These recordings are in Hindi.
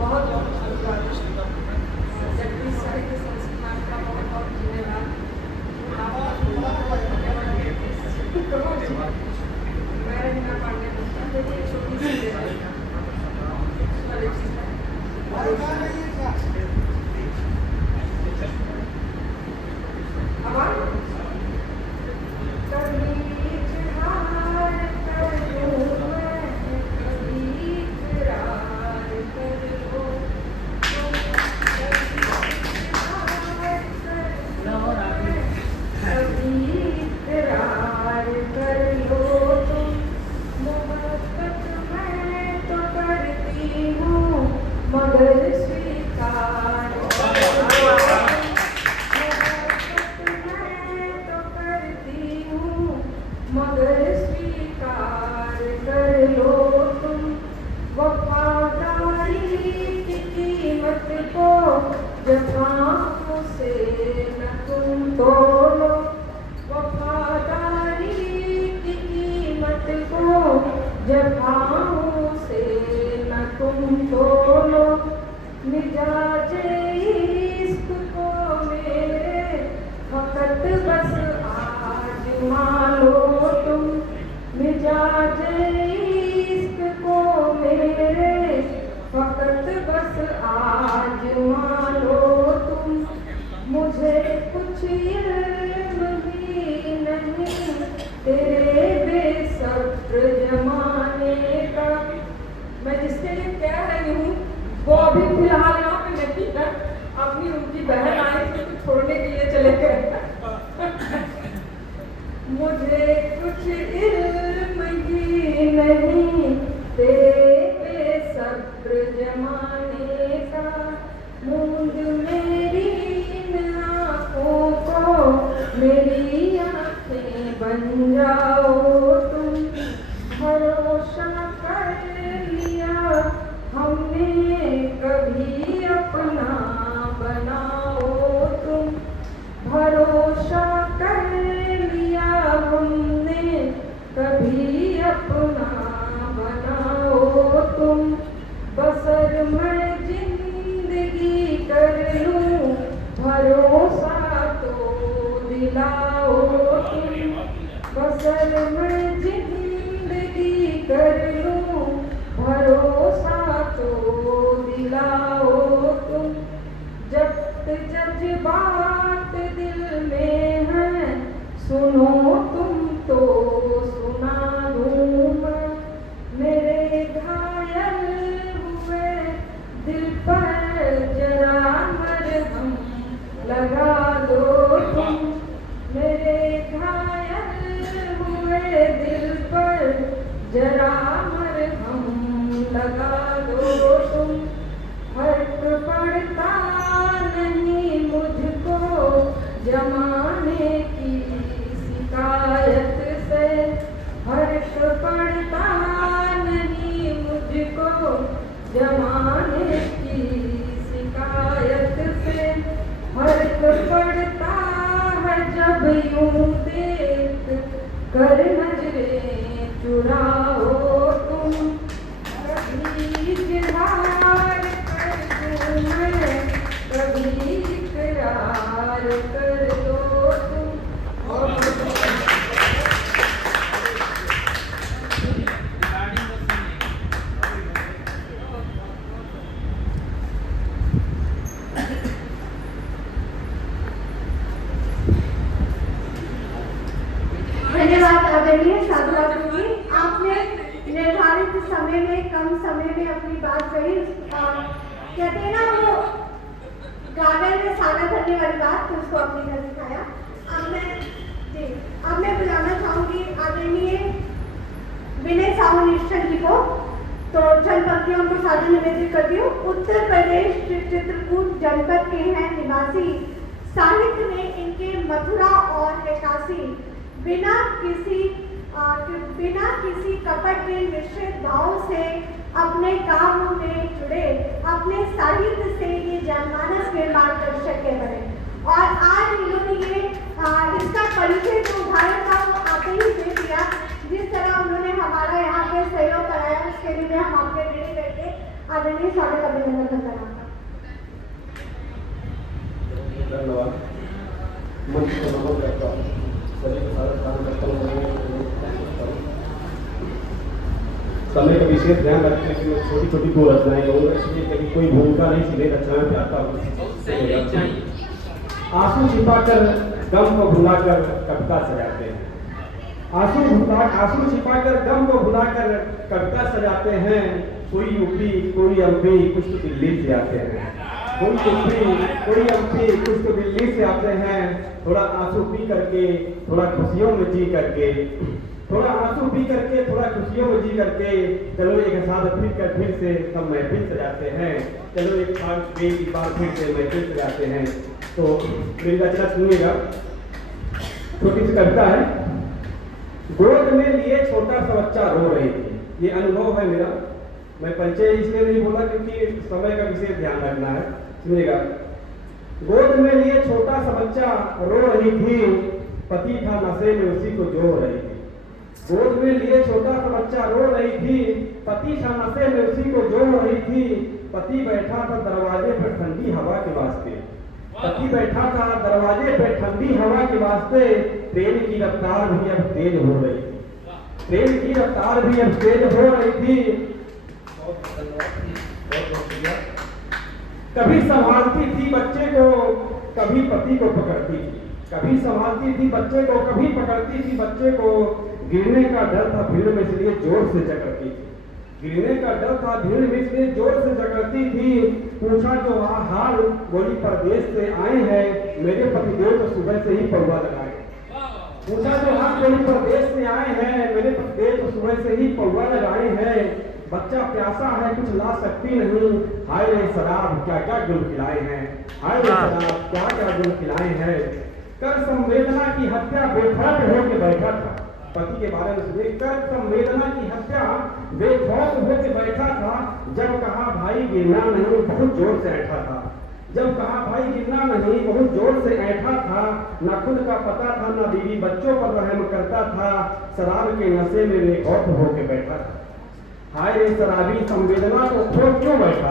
बहुत जगदीश साहित्य संस्थान का बहुत बहुत धन्यवाद। मैं रंजना पांडे छोटी सी इसका परिचय जो उदाहरण था वो आते ही दे दिया, जिस तरह उन्होंने हमारा यहाँ पे आदरणीय स्वागत अभिनंदन करना। धन्यवाद। मंच को नमन करता हूँ। सभी के साथ काम करता हूँ। समय का विशेष ध्यान रखते हुए छोटी छोटी दो रचनाएं करूँगा, इसलिए कभी कोई भूमिका नहीं सीधे रचना पे आता हूँ। आंसू छिपाकर गम को भुलाकर कविता सजाते हैं। आंसू छिपाकर गम को भुलाकर कविता सजाते हैं। कोई यूपी कोई एमपी कुछ तो दिल्ली से आते हैं। कोई यूपी कोई एमपी कुछ तो दिल्ली से आते हैं। थोड़ा आंसू पी करके थोड़ा खुशियों में जी करके, थोड़ा आंसू पी करके थोड़ा खुशियों में जी करके, चलो एक साथ फिर से सब महफिल सजाते हैं। चलो एक बार फिर से महफिल सजाते हैं। तो मेरी रचना सुनिएगा, छोटी सी कविता है। गोद में लिए छोटा सा बच्चा रो रही थी। ये अनुभव है मेरा। मैं परिचय इसलिए नहीं बोला क्योंकि समय का विशेष ध्यान रखना है। सुनिएगा। गोद में लिए छोटा सा बच्चा रो रही थी, पति था नशे में उसी को जो रही थी। गोद में लिए छोटा सा बच्चा रो रही थी, पति था नशे में उसी को जो रही थी। पति बैठा था दरवाजे पर ठंडी हवा के वास्ते। पति बैठा था दरवाजे पर ठंडी हवा के वास्ते। ट्रेन की रफ्तार भी अब तेज हो रही थी। ट्रेन की रफ्तार भी अब तेज हो रही थी। कभी संभालती थी बच्चे को, कभी पति को पकड़ती थी। कभी संभालती थी बच्चे को, कभी पकड़ती थी बच्चे को। गिरने का डर था भीड़ में इसलिए जोर से जकड़ती थी। गिरने का डर था भीड़ में इसलिए जोर से जकड़ती थी। पूछा जो हाल, बोली परदेश से आए हैं, मेरे पतिदेव तो सुबह से ही पौवा लगाए। पूछा जो हाल, बोली परदेश से आए हैं, मेरे पतिदेव तो सुबह से ही पौवा लगाए हैं। बच्चा प्यासा है कुछ ला सकती नहीं, हाय रे शराब क्या क्या गुल खिलाए हैं। हाय रे शराब क्या क्या गुल खिलाए हैं। कर संवेदना की हत्या बेखौफ होकर बैठा था। पति के बारे में सुनिए। कर संवेदना की हत्या बेखौफ होकर बैठा था। जब कहा भाई गिरना नहीं, बहुत जोर से ऐठा था। जब कहा भाई गिरना नहीं, बहुत जोर से ऐठा था। न खुद का पता था न बीवी बच्चों पर रहम करता था। शराब के नशे में बेखौफ होकर बैठा था। हाय रे शराबी संवेदना को खो क्यों बैठा।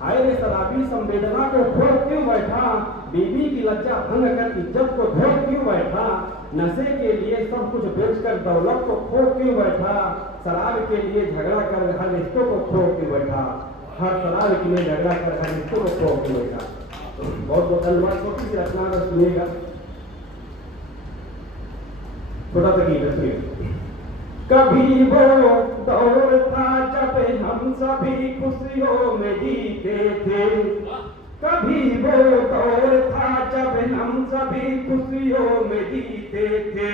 हाय रे शराबी संवेदना को खो क्यों बैठा। बीवी की लज्जा भंग कर इज्जत को धो क्यों बैठा। नशे के लिए सब कुछ बेचकर दौलत को खो क्यों बैठा। शराब के लिए झगड़ा कर हर रिश्तों को खो क्यों बैठा। हर शराब के लिए झगड़ा कर हर रिश्तों को खो क्यों बैठा। बहुत बहुत धन्यवाद। छोटी सी रचना अगर सुनिएगा, छोटा सा गीत सुनिएगा। कभी वो दौर था जब हम सभी खुशियों में जीते थे। कभी वो दौर था जब हम सभी खुशियों में जीते थे।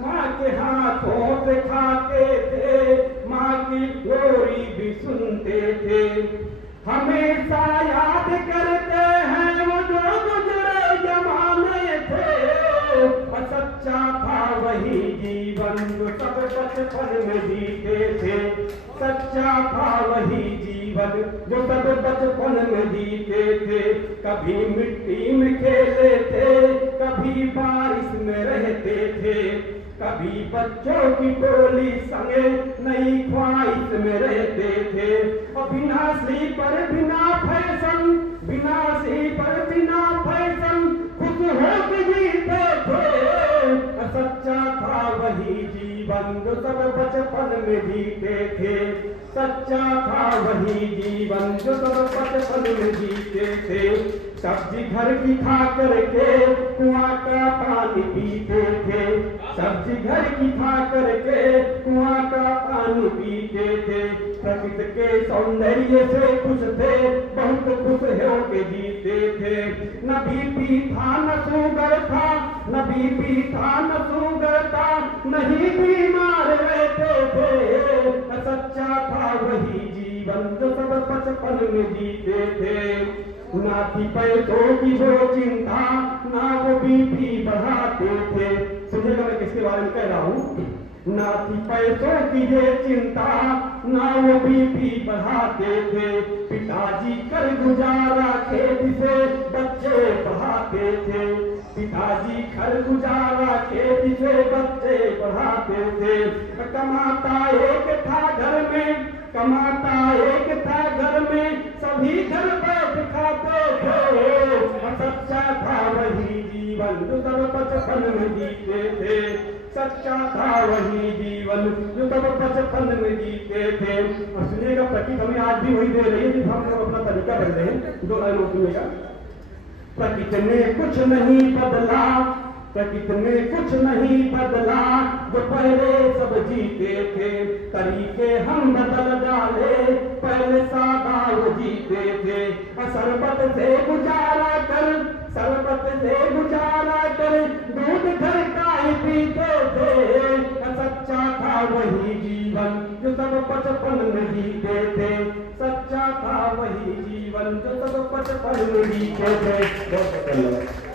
माँ के हाथों से खाते थे, माँ की लोरी भी सुनते थे। हमेशा याद करते हैं वो जो गुजरे जमाने थे। सच्चा था वही जीवन जो सब बचपन में जीते थे। सच्चा था वही जीवन जो सब बचपन में जीते थे। कभी मिट्टी में खेले थे, कभी बारिश में रहते थे। कभी बच्चों की टोली संगे नई ख्वाहिश में रहते थे। और बिना स्लीपर बिना फैशन, बिना स्लीपर बिना फैशन खुश होकर जीते थे। सच्चा था वही जीवन जो सब बचपन में जीते थे। सच्चा था वही जीवन जो सब बचपन में जीते थे। सब्जी घर की खा करके कुआं का पानी पीते थे। सब्जी घर की खा करके कुआं का पानी पीते थे। प्रकृति के सौंदर्य से खुश थे, बहुत खुश होके जीते थे। न बीपी था न शुगर था, न बीपी था न शुगर था, नहीं बीमार रहते थे। सच्चा था वही जीवन जो सब बचपन में जीते थे। ना थी पैसों की वो चिंता, ना वो बीपी बढ़ाते थे। सुनिएगा मैं किसके बारे में कह रहा हूँ। ना थी पैसों की ये चिंता, ना वो बीपी बढ़ाते थे। पिताजी कर गुजारा खेत से बच्चे पढ़ाते थे। पिताजी घर गुजारा खेती से बच्चे पढ़ाते थे। कमाता एक था घर में, कमाता एक था घर में, सभी घर बैठ खाते थे। सच्चा था वही जीवन जो सब बचपन में जीते थे। सच्चा था वही जीवन जो सब बचपन में जीते थे। और सुनिएगा, प्रकृति हमें आज भी वही दे रही है, हम लोग अपना तरीका बदले हैं। 2 लाइन और सुनिएगा। प्रकृति में कुछ नहीं बदला, प्रकृति में कुछ नहीं बदला, जो पहले सब जीते थे। तरीके हम बदल डाले, पहले सादा वो जीते थे। शरबत से गुजारा कर, शरबत से गुजारा कर, दूध घर का ही पीते थे। सच्चा था वही जीवन जो सब बचपन में जीते थे। सच्चा था वही जीवन जो सब बचपन में जीते थे।